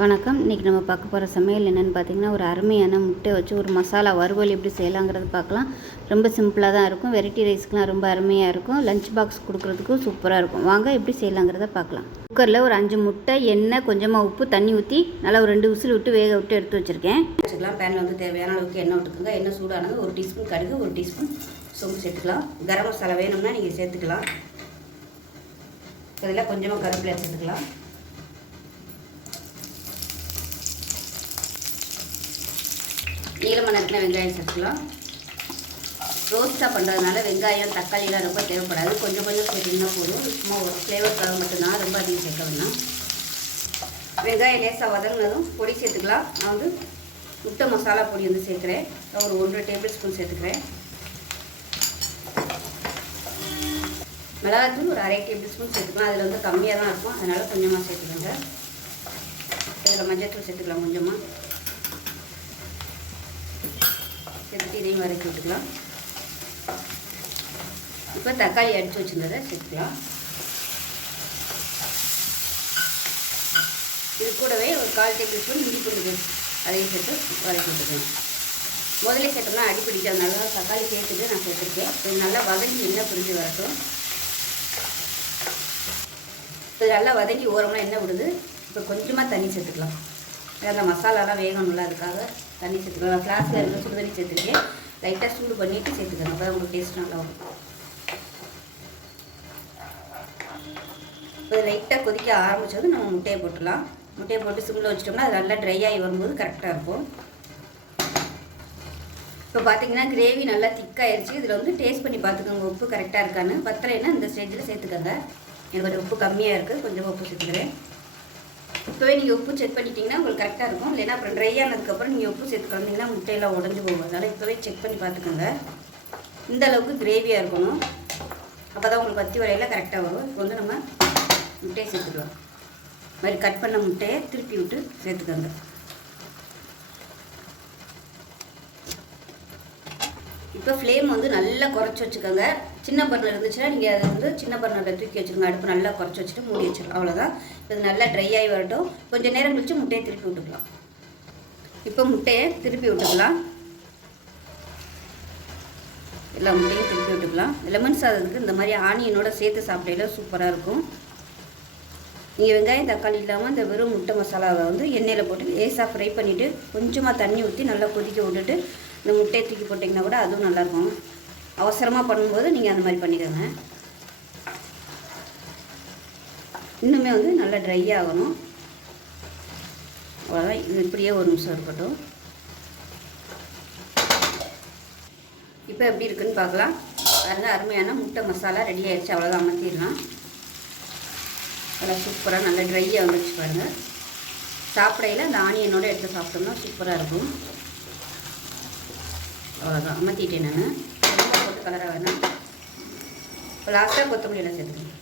வணக்கம். இன்றைக்கி நம்ம பார்க்க போகிற சமையல் என்னென்னு பார்த்திங்கன்னா, ஒரு அருமையான முட்டை வச்சு ஒரு மசாலா வறுவல் எப்படி செய்யலாங்கிறது பார்க்கலாம். ரொம்ப சிம்பிளாக தான் இருக்கும். வெரைட்டி ரைஸ்க்குலாம் ரொம்ப அருமையாக இருக்கும். லஞ்ச் பாக்ஸ் கொடுக்குறதுக்கும் சூப்பராக இருக்கும். வாங்க எப்படி செய்யலாங்கிறத பார்க்கலாம். குக்கரில் ஒரு 5 முட்டை, எண்ணெய், கொஞ்சமாக உப்பு, தண்ணி ஊற்றி நல்லா ஒரு 2 விசில் விட்டு வேக விட்டு எடுத்து வச்சுருக்கேன். வச்சுக்கலாம். பேனில் வந்து தேவையான அளவுக்கு எண்ணெய் விட்டுக்குங்க. எண்ணெய் சூடானது 1 டீஸ்பூன் கடுகு, 1 டீஸ்பூன் சோம்பு சேர்த்துக்கலாம். கரம் மசாலா வேணும்னா நீங்கள் சேர்த்துக்கலாம். இதில் கொஞ்சமாக கருவேப்பிலை சேர்த்துக்கலாம். நீளமாக நறுக்கின வெங்காயம் சேர்த்துக்கலாம். ரோஸ்ட்டாக பண்ணுறதுனால வெங்காயம் தக்காளிலாம் ரொம்ப தேவைப்படாது. கொஞ்சம் சேர்த்திங்கன்னா போதும். சும்மா ஒரு ஃப்ளேவருக்காக மட்டும்தான், ரொம்ப அதிகம் சேர்க்க வேணாம். வெங்காயம் லேசாக வதங்கினதும் பொடி சேர்த்துக்கலாம். நான் வந்து முட்டை மசாலா பொடி வந்து சேர்க்குறேன். ஒரு 1 டேபிள் ஸ்பூன் சேர்த்துக்கிறேன். மிளகாத்தூள் ஒரு 1/2 டேபிள் ஸ்பூன் சேர்த்துக்கலாம். அதில் வந்து கம்மியாக தான் இருக்கும், அதனால் கொஞ்சமாக சேர்த்துக்கோங்க. இதில் மஞ்சள் சேர்த்துக்கலாம். கொஞ்சமாக சேர்த்துட்டு இதையும் வதக்கி விட்டுக்கலாம். இப்போ தக்காளி அடித்து வச்சுருந்ததை சேர்த்துக்கலாம். இது கூடவே ஒரு 1/4 டேபிள் ஸ்பூன் இஞ்சி பூண்டு பேஸ்ட் அதையும் சேர்த்து வதக்கி விட்டுக்கலாம். முதல்ல சேர்த்தோம்னா அடி பிடிக்கிறதுனால தான் தக்காளி சேர்த்துட்டு நான் சேர்த்துருக்கேன். இது நல்லா வதங்கி எண்ணெய் பிரிஞ்சு வரட்டும். இது நல்லா வதங்கி ஓரமாக எண்ணெய் விடுது. இப்போ கொஞ்சமாக தண்ணி சேர்த்துக்கலாம். அந்த மசாலாலாம் வேகணும்ல, அதுக்காக தண்ணி சேர்த்துக்கலாம். ஃப்ளாஸ்கில் இருக்க சுடு தண்ணி சேர்த்துருக்கேன். லைட்டாக சூடு பண்ணிவிட்டு சேர்த்துக்கணும். அப்போ உங்களுக்கு டேஸ்ட் நல்லா வரும். இப்போ லைட்டாக கொதிக்க ஆரம்பித்தது நம்ம முட்டையை போட்டுடலாம். முட்டையை போட்டு சிம்மில் வச்சிட்டோம்னா அது நல்லா ட்ரை ஆகி வரும்போது கரெக்டாக இருக்கும். இப்போ பார்த்தீங்கன்னா கிரேவி நல்லா திக்காகிடுச்சு. இதில் வந்து டேஸ்ட் பண்ணி பார்த்துக்கோங்க, உப்பு கரெக்டாக இருக்கான்னு. பத்தலைன்னா இந்த ஸ்டேஜில் சேர்த்துக்கோங்க. எனக்கு கொஞ்சம் உப்பு கம்மியாக இருக்குது, கொஞ்சமாக உப்பு சேர்த்துக்கிறேன். இப்போவே நீங்கள் உப்பு செக் பண்ணிட்டீங்கன்னா உங்களுக்கு கரெக்டாக இருக்கும். இல்லைன்னா அப்புறம் ட்ரை ஆனதுக்கப்புறம் நீங்கள் உப்பு சேர்த்து கலந்தீங்கன்னா முட்டையெல்லாம் உடஞ்சி போகும். அதனால் இப்போவே செக் பண்ணி பார்த்துக்கோங்க. இந்த அளவுக்கு கிரேவியாக இருக்கணும். அப்போ தான் உங்களுக்கு பத்தி வரையில் கரெக்டாக வரும். இப்போ வந்து நம்ம முட்டையை சேர்த்துக்கலாம். இது மாதிரி கட் பண்ண முட்டையை திருப்பி விட்டு சேர்த்துக்கோங்க. இப்போ ஃப்ளேம் வந்து நல்லா குறைச்சி வச்சுக்கோங்க. சின்ன பர்னர் இருந்துச்சுன்னா நீங்கள் அதை வந்து சின்ன பர்னரில் தூக்கி வச்சுருங்க. அடுப்பு நல்லா குறைச்சி வச்சுட்டு மூடி வச்சிடலாம். அவ்வளோதான். இது நல்லா ட்ரை ஆகி வரட்டும். கொஞ்சம் நேரம் கழிச்சு முட்டையை திருப்பி விட்டுக்கலாம். இப்போ முட்டையை திருப்பி விட்டுக்கலாம். எல்லா முட்டையும் திருப்பி விட்டுக்கலாம். லெமன் சாதத்துக்கு இந்த மாதிரி ஆனியனோட சேர்த்து சாப்பிடையில சூப்பராக இருக்கும். நீங்கள் வெங்காயம் தக்காளி இல்லாமல் இந்த வெறும் முட்டை மசாலாவை வந்து எண்ணெயில் போட்டு லேசாக ஃப்ரை பண்ணிவிட்டு கொஞ்சமாக தண்ணி ஊற்றி நல்லா கொதிக்க விட்டுட்டு இந்த முட்டையை தூக்கி போட்டிங்கன்னா கூட அதுவும் நல்லாயிருக்கும். அவசரமாக பண்ணும்போது நீங்கள் அந்த மாதிரி பண்ணிக்கோங்க. இன்னுமே வந்து நல்லா ட்ரை ஆகணும். அவ்வளோதான். இது இப்படியே 1 நிமிஷம் இருக்கட்டும். இப்போ எப்படி இருக்குன்னு பார்க்கலாம். பாருங்கள், அருமையான முட்டை மசாலா ரெடி ஆகிடுச்சு. அவ்வளோதான், அமர்த்திடலாம். அதெல்லாம் சூப்பராக நல்லா ட்ரையாக வந்துடுச்சு பாருங்கள். சாப்பிடையில் அந்த ஆனியனோடு எடுத்து சாப்பிட்டோம்னா சூப்பராக இருக்கும். அவ்வளோதான், அமர்த்திட்டேன் நான். ரொம்ப போட்டு கலராக வேணாம். இப்போ லாஸ்ட்டாக கொத்தமல்லி எல்லாம் சேர்த்துக்கணும்.